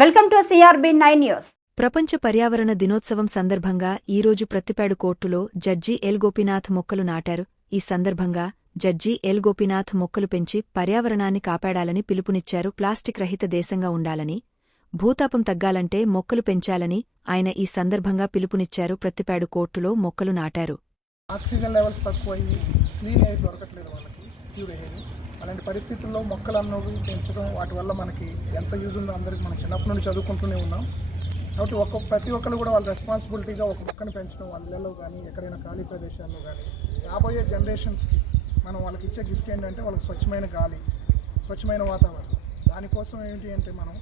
Welcome to CRB nine news. ప్రపంచ పర్యావరణ దినోత్సవం సందర్భంగా ఈరోజు ప్రత్తిపాడు కోర్టులో జడ్జి ఎల్ గోపీనాథ్ మొక్కలు నాటారు. ఈ సందర్భంగా జడ్జి ఎల్ గోపీనాథ్ మొక్కలు పెంచి పర్యావరణాన్ని కాపాడాలని పిలుపునిచ్చారు. ప్లాస్టిక్ రహిత దేశంగా ఉండాలని భూతాపం తగ్గాలంటే మొక్కలు పెంచాలని ఆయన ఈ సందర్భంగా పిలుపునిచ్చారు. ప్రత్తిపాడు కోర్టులో మొక్కలు నాటారు. ఆక్సిజన్ లెవెల్స్ తక్కువయ్యి క్లీన్ ఎయిర్ దొరకట్లేదు వాళ్ళకి. ప్యూర్ ఎయిర్ అలాంటి పరిస్థితుల్లో మొక్కలు అన్నవి పెంచడం వాటి వల్ల మనకి ఎంత యూజ్ ఉందో అందరికి మనం చిన్నప్పటి నుండి చదువుకుంటూనే ఉన్నాం. కాబట్టి ఒక్క ప్రతి ఒక్కరు కూడా వాళ్ళ రెస్పాన్సిబిలిటీగా ఒక మొక్కను పెంచడం వాళ్ళలో కానీ ఎక్కడైనా ఖాళీ ప్రదేశాల్లో కానీ రాబోయే జనరేషన్స్కి మనం వాళ్ళకి ఇచ్చే గిఫ్ట్ ఏంటంటే వాళ్ళకి స్వచ్ఛమైన గాలి స్వచ్ఛమైన వాతావరణం. దానికోసం ఏంటి అంటే మనం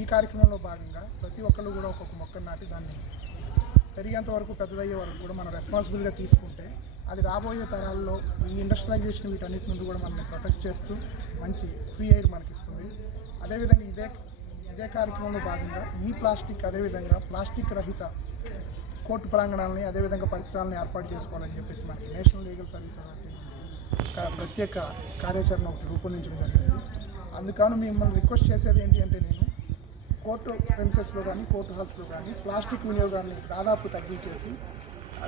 ఈ కార్యక్రమంలో భాగంగా ప్రతి ఒక్కరు కూడా ఒక్కొక్క మొక్కను నాటి దాన్ని పెరిగేంత వరకు పెద్దదయ్యే వరకు కూడా మనం రెస్పాన్సిబుల్గా తీసుకుంటే అది రాబోయే తరాల్లో ఈ ఇండస్ట్రియలైజేషన్ వీటన్నిటి నుండి కూడా మనల్ని ప్రొటెక్ట్ చేస్తూ మంచి ఫ్రీ ఎయిర్ మనకి ఇస్తుంది అదేవిధంగా ఇదే ఇదే కార్యక్రమంలో భాగంగా ఈ ప్లాస్టిక్ అదేవిధంగా ప్లాస్టిక్ రహిత కోర్టు ప్రాంగణాలని అదేవిధంగా పరిసరాలను ఏర్పాటు చేసుకోవాలని చెప్పేసి మనకి నేషనల్ లీగల్ సర్వీస్ ఒక ప్రత్యేక కార్యాచరణ ఒకటి రూపొందించడం జరిగింది. అందుకని మిమ్మల్ని రిక్వెస్ట్ చేసేది ఏంటి అంటే నేను కోర్టు ప్రెమిసెస్లో కానీ కోర్టు హాల్స్లో కానీ ప్లాస్టిక్ వినియోగాన్ని దాదాపు తగ్గించేసి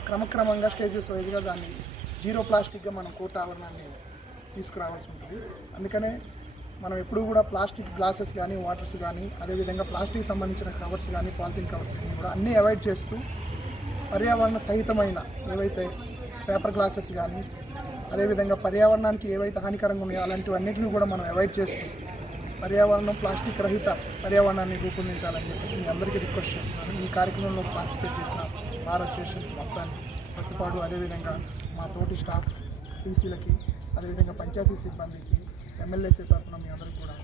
క్రమక్రమంగా స్టేజెస్ వైజ్గా దాన్ని జీరో ప్లాస్టిక్గా మనం కోట ఆవరణాన్ని తీసుకురావాల్సి ఉంటుంది. అందుకనే మనం ఎప్పుడూ కూడా ప్లాస్టిక్ గ్లాసెస్ కానీ వాటర్స్ కానీ అదేవిధంగా ప్లాస్టిక్ సంబంధించిన కవర్స్ కానీ పాలిథిన్ కవర్స్ కానీ కూడా అన్నీ అవాయిడ్ చేస్తూ పర్యావరణ సహితమైన ఏవైతే పేపర్ గ్లాసెస్ కానీ అదేవిధంగా పర్యావరణానికి ఏవైతే హానికరంగా ఉన్నాయో అలాంటివన్నిటిని కూడా మనం అవాయిడ్ చేస్తూ పర్యావరణం ప్లాస్టిక్ రహిత పర్యావరణాన్ని రూపొందించాలని చెప్పేసి మీ అందరికీ రిక్వెస్ట్ చేస్తున్నాను. ఈ కార్యక్రమంలో పార్టిసిపేట్ చేసిన బార్ అసోసియేషన్ మొత్తాన్ని ప్రతిపాడు అదేవిధంగా మా తోటి స్టాఫ్ టీసీలకి అదేవిధంగా పంచాయతీ సిబ్బందికి ఎమ్మెల్యేసీ తరఫున మీ అందరికీ కూడా